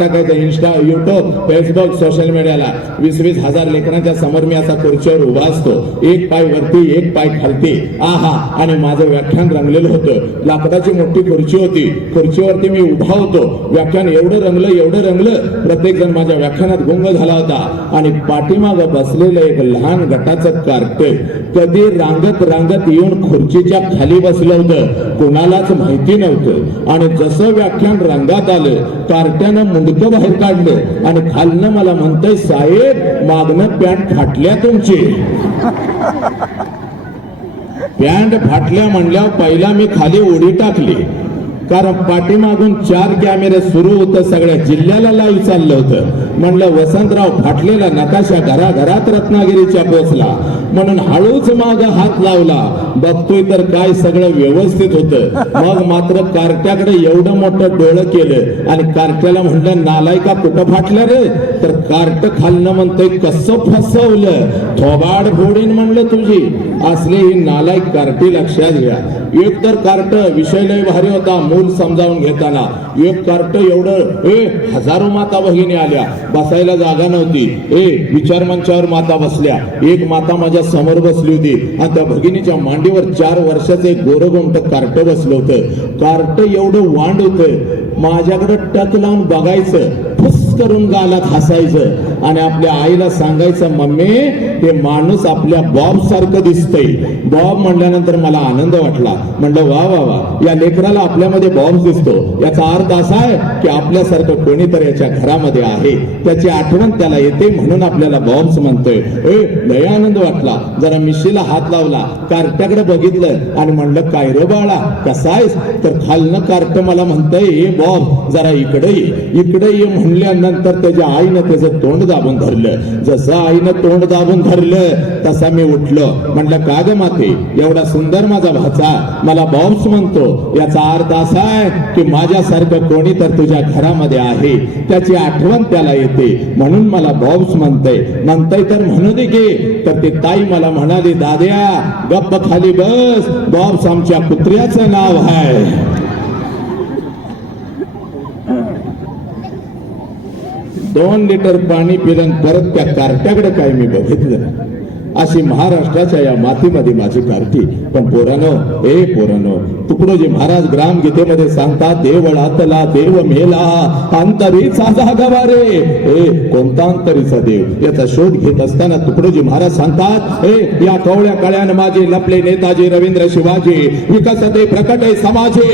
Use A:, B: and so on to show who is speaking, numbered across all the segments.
A: टाकायचं Insta YouTube Facebook social मीडियाला वीस वीस हजार लेकरांच्या समोर मी असा खुर्चीवर उभा असतो. एक पाय वरती एक पाय खालती. आहा आणि माझं व्याख्यान रंगलेलं होतं. लाकडाची मोठी खुर्ची होती. खुर्चीवरती मी उभा होतो. व्याख्यान एवढं रंगलं एवढं रंगलं प्रत्येक जण माझ्या व्याख्यानात गुंग झाला होता. आणि पाठीमाग बसलेलं एक लहान गटाचं कार्ट कधी रांगत रांगत येऊन खुर्चीच्या खाली बसलं होतं. कोणालाच माहिती नव्हतं. आणि जसं व्याख्यान रंगात आलं कार्ट्यानं मुंडकं बाहेर काढलं. आणि खालनं मला म्हणतंय साहेब मागणं पॅन्ट फाटल्या तुमची. पॅन्ट फाटल्या म्हणल्यावर पहिला मी खाली उडी टाकली. कारण पाठीमागून चार कॅमेरे सुरू होतं सगळ्या जिल्ह्याला लाईव्ह चाललं होतं. म्हणलं वसंतराव फाटलेला नकाशा घराघरात रत्नागिरीच्या पोचला. म्हणून हळूच माग हात लावला. बघतोय तर काय सगळं व्यवस्थित होतं. मग मात्र कार्ट्याकडे एवढं मोठं डोळं केलं आणि कार्ट्याला म्हणलं नालायका कुठं फाटलं रे? तर कार्ट खालनं म्हणतंय कसं फसवलं? थोबाड फोडीन म्हणलं तुझी. असली ही नालायक कार्टी लक्षात घ्या. एक तर कार्ट विषय लय भारी होता मूल समजावून घेताना. एक कार्ट एवढं हे हजारो माता भगिनी आल्या. बसायला जागा नव्हती. ए विचार मंचावर माता बसल्या. एक माता माझ्यासमोर बसली होती. आणि त्या भगिनीच्या मांडीवर चार वर्षाचं एक गोरगोमट कार्ट बसलं होतं. कार्ट एवढं वांड होतं. माझ्याकडे टक लावून बघायचं. फुस करून गालात हसायचं. आणि आपल्या आईला सांगायचं मम्मी हे माणूस आपल्या बॉब सारखं दिसतंय. बॉब म्हणल्यानंतर मला आनंद वाटला. म्हणलं वा वा वा या लेकराला आपल्यामध्ये बॉब दिसतो. याचा अर्थ असा आहे की आपल्यासारखं कोणीतरी याच्या घरामध्ये आहे. त्याची आठवण त्याला येते म्हणून आपल्याला बॉब्स म्हणतोय. ए लय आनंद वाटला. जरा मिशीला हात लावला कार्ट्याकडे बघितलं आणि म्हणलं काय रे बाळा कसा आहेस? तर खालनं कार्ट मला म्हणतंय ए बॉब जरा इकडे ये. इकडे ये म्हणल्यानंतर त्याच्या आईनं त्याचं तोंड दाबून धरलं. जसं आईनं तोंड दाबून धरलं तसा मी उठलो. म्हणलं का ग माते एवढा सुंदर माझा भाचा. मला बॉम्स म्हणतो. याचा अर्थ असा आहे की माझ्यासारखं कोणी तर तुझ्या घरामध्ये आहे. त्याची आठवण त्याला येते. म्हणून मला बॉम्ब्स म्हणतय. म्हणतय तर म्हणू दे की तर ते ताई मला म्हणाली दाद्या गप्प खाली बस. बॉब्स आमच्या कुत्र्याचं नाव आहे. दोन लिटर पाणी पिलं परत त्या कार्ट्याकडे काय मी बघितलं अशी महाराष्ट्राच्या या मातीमध्ये माझी कार्टी. पण पोरानो ए पोरानो तुकडोजी महाराज ग्राम गीतेमध्ये सांगतात देवळातला देव मेला अंतरीचा जागावा रे ए कोणता अंतरीचा देव? याचा शोध घेत असताना तुकडोजी महाराज सांगतात ए या कवळ्या कळ्यान माझे लपले नेताजी रवींद्र शिवाजी विकसते प्रकटे समाजे.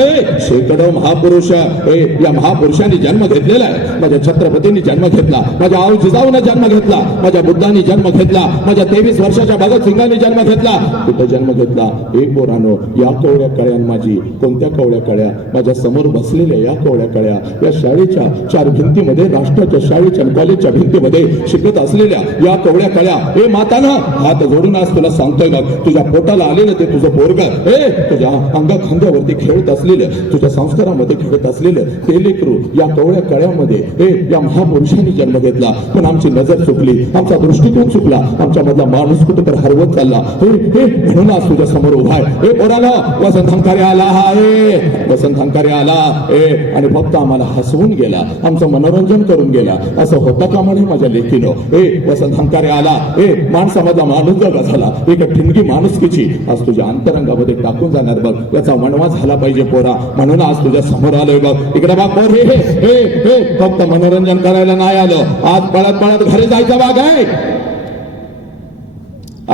A: ए शेकडो महापुरुष ए या महापुरुषांनी जन्म घेतलेला आहे. माझ्या छत्रपतींनी जन्म घेतला माझ्या आऊ जिजाऊन जन्म घेतला माझ्या बुद्धांनी जन्म घेतला माझ्या तेवीस वर्षाच्या भगत सिंगांनी जन्म घेतला. कुठं जन्म घेतला? एक पोरानो या कवळ्या कळ्या माझी कोणत्या कवळ्या कळ्या? माझ्यासमोर बसलेल्या या कवळ्या कळ्या या शाळेच्या चार भिंतीमध्ये राष्ट्राच्या शाळेच्या कॉलेजच्या भिंतीमध्ये शिकत असलेल्या या कवळ्या कळ्या. हे माताना हात जोडून आज तुला सांगतोय बघ तुझ्या पोटाला आलेलं ते तुझं पोरग. हे तुझ्या अंगा खांद्यावरती खेळत असलेलं तुझ्या संस्कारामध्ये खेळत असलेलं ते लेकरू या कवळ्या कळ्यामध्ये हे या महापुरुषांनी जन्म घेतला. पण आमची नजर चुकली आमचा दृष्टिकोन चुकला आमच्या मधला माणूस कुठं तर हरवत चालला. हे हे म्हणून आज तुझ्या समोर उभा आहे. हे पोराला वसंत हंकारे आला हा ए वसंत हंकारे आला ए आणि फक्त आम्हाला हसवून गेला आमचं मनोरंजन करून गेला असं होतं का म्हणे माझ्या लेखीनं ए वसंत हंकारे आला ए माझा माणूस जगा झाला एक ठिणगी माणुसकीची आज तुझ्या अंतरंगामध्ये टाकून जाणार बघ याचा वणवा झाला पाहिजे पोरा म्हणून आज तुझ्या समोर आलोय बघ. इकडे बाग पोर हे हे हे फक्त मनोरंजन करायला नाही आलं आज पळत पळत घरी जायचा बाग आहे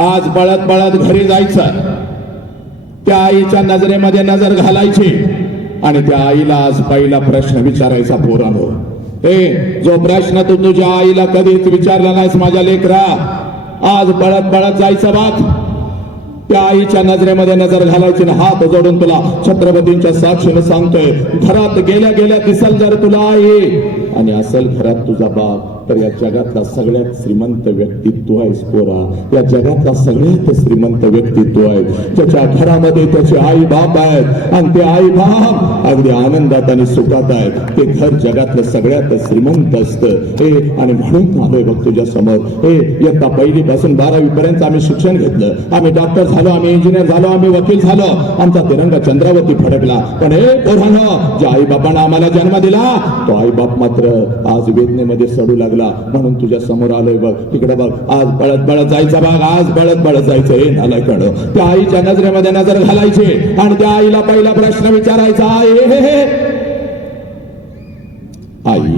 A: आज पळत पळत घरी जायचं. त्या आईच्या नजरेमध्ये नजर घालायची. आणि त्या आईला आज पहिला प्रश्न विचारायचा पोरानो. ए जो प्रश्न तू तुझ्या आईला कधीच विचारला नाहीस माझ्या लेकरा. आज पळत बळत जायचं बात. त्या आईच्या नजरेमध्ये नजर घालायची ना हात जोडून तुला छत्रपतींच्या साक्षीने सांगतोय घरात गेल्या गेल्या दिसल जर तुला आई. आणि असेल घरात तुझा बाप. तर या जगातला सगळ्यात श्रीमंत व्यक्तित्व आहे आहेस या जगातला सगळ्यात श्रीमंत व्यक्तित्व आहे त्याच्या घरामध्ये त्याचे आई बाप आहेत आणि ते आई बाप अगदी आनंदात आणि सुखात आहेत. ते घर जगातलं सगळ्यात श्रीमंत असतं. हे आणि म्हणून आलोय बघ तुझ्या समोर. हे इयत्ता पहिली पासून बारावी पर्यंत आम्ही शिक्षण घेतलं. आम्ही डॉक्टर झालो आम्ही इंजिनियर झालो आम्ही वकील झालो. आमचा तिरंगा चंद्रावरती फडकला. पण हे पोरानं ज्या आई बाबांना आम्हाला जन्म दिला तो आई बाप मात्र आज वेदनेमध्ये सडू लागला. म्हणून तुझ्या समोर आलोय बघ. इकडे बघ. आज बळत बळत जायचा बघ आज बळत बळत जायचं हे नालाय त्या आईच्या नजरेमध्ये नजर घालायची. आणि त्या आईला पहिला प्रश्न विचारायचा आई हे, हे, हे. आई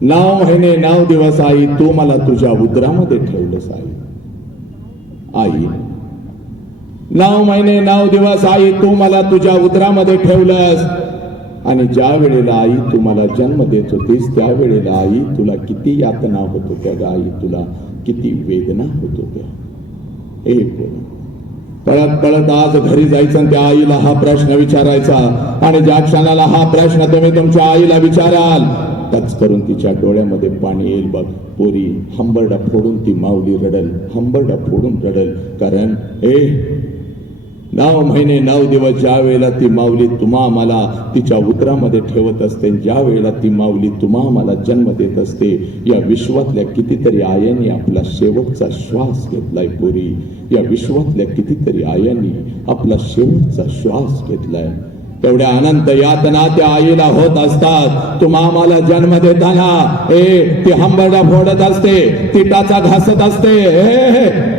A: नाव महिने नाव दिवस आई तू मला तुझ्या उदरामध्ये ठेवलंस आई. आई नाव महिने नाव दिवस आई तू मला तुझ्या उदरामध्ये ठेवलंस. आणि ज्या वेळेला आई तू मला जन्म देत होतीस त्या वेळेला आई तुला किती यातना होत होत्या ग? आई तुला किती वेदना होत होत्या? एक पळत पळत आज घरी जायचं आणि त्या आईला हा प्रश्न विचारायचा आणि ज्या क्षणाला हा प्रश्न तुम्ही तुमच्या आईला विचाराल टच करून तिच्या डोळ्यामध्ये पाणी येईल बघ. पोरी हंबरडा फोडून ती माऊली रडल हंबरडा फोडून रडल. कारण ए नऊ महिने नऊ दिवस ज्या वेळेला ती माऊली तुम्हा मला तिच्या उदरामध्ये ठेवत असते ज्या वेळेला ती माऊली तुम्हा मला जन्म देत असते या विश्वातल्या कितीतरी आयांनी आपला शेवटचा श्वास घेतलाय पोरी. या विश्वातल्या कितीतरी आयांनी आपला शेवटचा श्वास घेतलाय. तेवढ्या अनंत यातना त्या आईला होत असतात. तुम्हा मला जन्म देताना ए ती हंबरडा फोडत असते ती टाचा घासत असते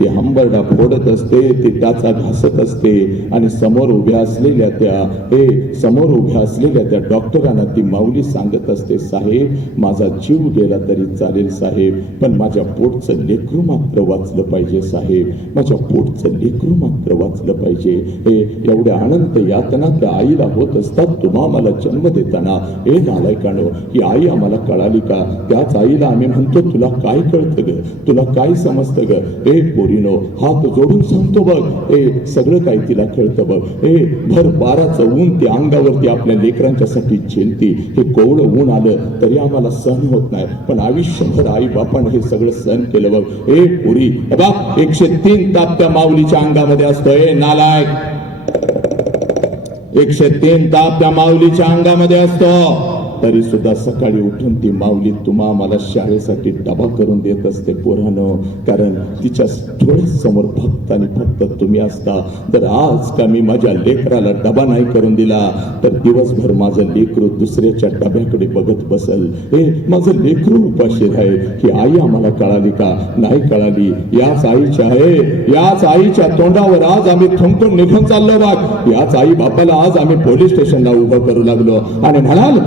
A: ती हंबरडा फोडत असते ती टाचा घासत असते आणि समोर उभ्या असलेल्या त्या हे समोर उभ्या असलेल्या त्या डॉक्टरांना ती माऊली सांगत असते साहेब माझा जीव गेला तरी चालेल साहेब पण माझ्या पोटचं लेकरू मात्र वाचलं पाहिजे साहेब माझ्या पोटचं लेकरू मात्र वाचलं पाहिजे. हे एवढ्या अनंत यातना त्या आईला होत असतात तुम्हा मला जन्म देताना हे नालायकानो की आई आम्हाला कळाली का? त्याच आईला आम्ही म्हणतो तुला काय कळतं ग? तुला काय समजतं ग? ए पोरीनो हात जोडून सांगतो बघ ए सगळं काही तिला कळतं बघ. ए भर बाराचं ऊन ते अंगावरती आपल्या लेकरांच्यासाठी झेलती हे कोवळं ऊन आलं तरी आम्हाला सहन होत नाही. पण आयुष्यभर आई बापानं हे सगळं सहन केलं बघ. ए पुरी बाप एकशे तीन ताप त्या माऊलीच्या अंगामध्ये असतो. ए नालायक. एकशे तीन ताप त्या माऊलीच्या अंगामध्ये असतो. तरी सुद्धा सकाळी उठून ती माऊली तुम्हा मला शाळेसाठी डबा करून देत असते पोरानं. कारण तिच्या थोड्या समोर फक्त आणि फक्त तुम्ही असता. तर आज का मी माझ्या लेकराला डबा नाही करून दिला तर दिवसभर माझं लेकरू दुसऱ्याच्या डब्याकडे बघत बसल. हे माझं लेकरू उपाशी आहे. ही आई आम्हाला कळाली का? नाही कळाली. याच आईच्या आहे. याच आईच्या तोंडावर आज आम्ही थंकून निघून चाललो बाग. याच आई बापाला आज आम्ही पोलीस स्टेशनला उभं करू लागलो. आणि म्हणाल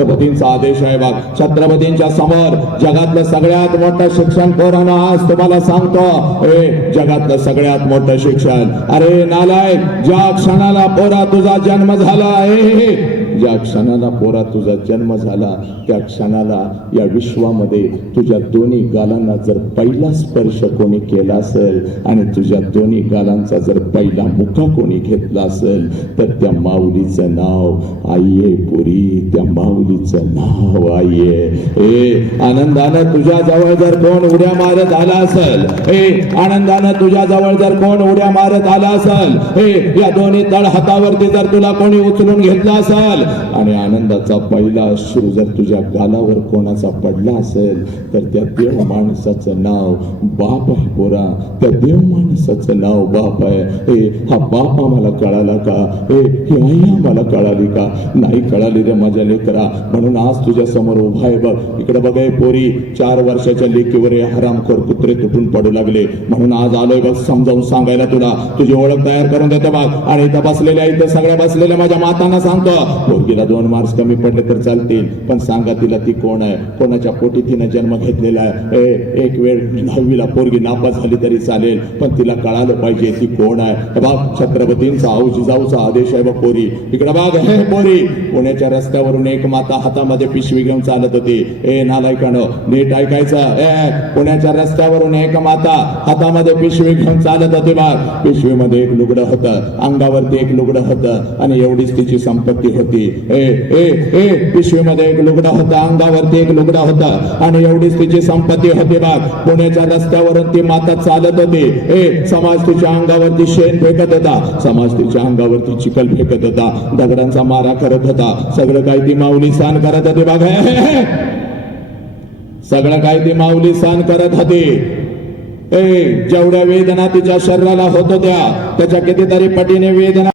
A: छत्रपतींचा आदेश आहे बाग छत्रपतींच्या समोर जगातलं सगळ्यात मोठं शिक्षण पोरांना आज तुम्हाला सांगतो. ए जगातलं सगळ्यात मोठं शिक्षण. अरे नालायक ज्या क्षणाला पोरा तुझा जन्म झाला आहे ज्या क्षणाला पोरा तुझा जन्म झाला त्या क्षणाला या विश्वामध्ये तुझ्या दोन्ही गालांना जर पहिला स्पर्श कोणी केला असेल आणि तुझ्या दोन्ही गालांचा जर पहिला मुका कोणी घेतला असेल तर त्या माऊलीचं नाव आई पुरी. त्या माऊलीचं नाव आई ए आनंदानं तुझ्या जवळ जर कोण उड्या मारत आला असेल ए आनंदानं तुझ्या जवळ जर कोण उड्या मारत आला असेल ए या दोन्ही तळ हातावरती जर तुला कोणी उचलून घेतला असेल आणि आनंदाचा पहिला अश्रू जर तुझ्या गालावर कोणाचा पडला असेल तर त्या देव माणसाचं नाव बाप आहे पोरा. त्या देव माणसाचं नाव बाप आहे. ए हा बाप आम्हाला कळाला का? ए ही आई आम्हाला कळाली का? नाही कळाली रे माझ्या लेकरा. म्हणून आज तुझ्या समोर उभा आहे बघ. इकडे बघ हे पोरी. चार वर्षाच्या लेकीवर हे हरामखोर कुत्रे तुटून पडू लागले. म्हणून आज आलोय बघ समजावून सांगायला तुला. तुझी ओळख तयार करून देतो बघ. आणि इथं बसलेल्या इथं सगळ्या बसलेल्या माझ्या मातांना सांगतो. पोरगीला दोन मार्क्स कमी पडले तर चालतील. पण सांगा तिला ती कोण आहे? कोणाच्या पोटी तिनं जन्म घेतलेला आहे? ए, एक वेळ दहावीला पोरगी नापास झाली तरी चालेल पण तिला कळालं पाहिजे ती कोण आहे. बाप छत्रपतींचा औजी जाऊचा आदेश आहे बा पोरी. इकडे बाग हे पोरी. पुण्याच्या रस्त्यावरून एक माता हातामध्ये पिशवी घेऊन चालत होती. ए नालायकानं नीट ऐकायचं. ए पुण्याच्या रस्त्यावरून एक माता हातामध्ये पिशवी घेऊन चालत होती बाग पिशवीमध्ये एक लुगडं होतं. अंगावरती एक लुगडं होतं. आणि एवढीच तिची संपत्ती होती. पिशवीमध्ये एक लुगडा होता अंगावरती एक लुगडा होता आणि एवढीच तिची संपत्ती होती बाग. पुण्याच्या रस्त्यावरून ती माता चालत होती. ए समाज तिच्या अंगावरती शेण फेकत होता. समाज तिच्या अंगावरती चिखल फेकत होता. दगडांचा मारा करत होता. सगळं काही ती माऊली सहन करत होती बाग. सगळं काही ती माऊली सहन करत होती. ए जेवढ्या वेदना तिच्या शरीराला होत होत्या त्याच्या कितीतरी पटीने वेदना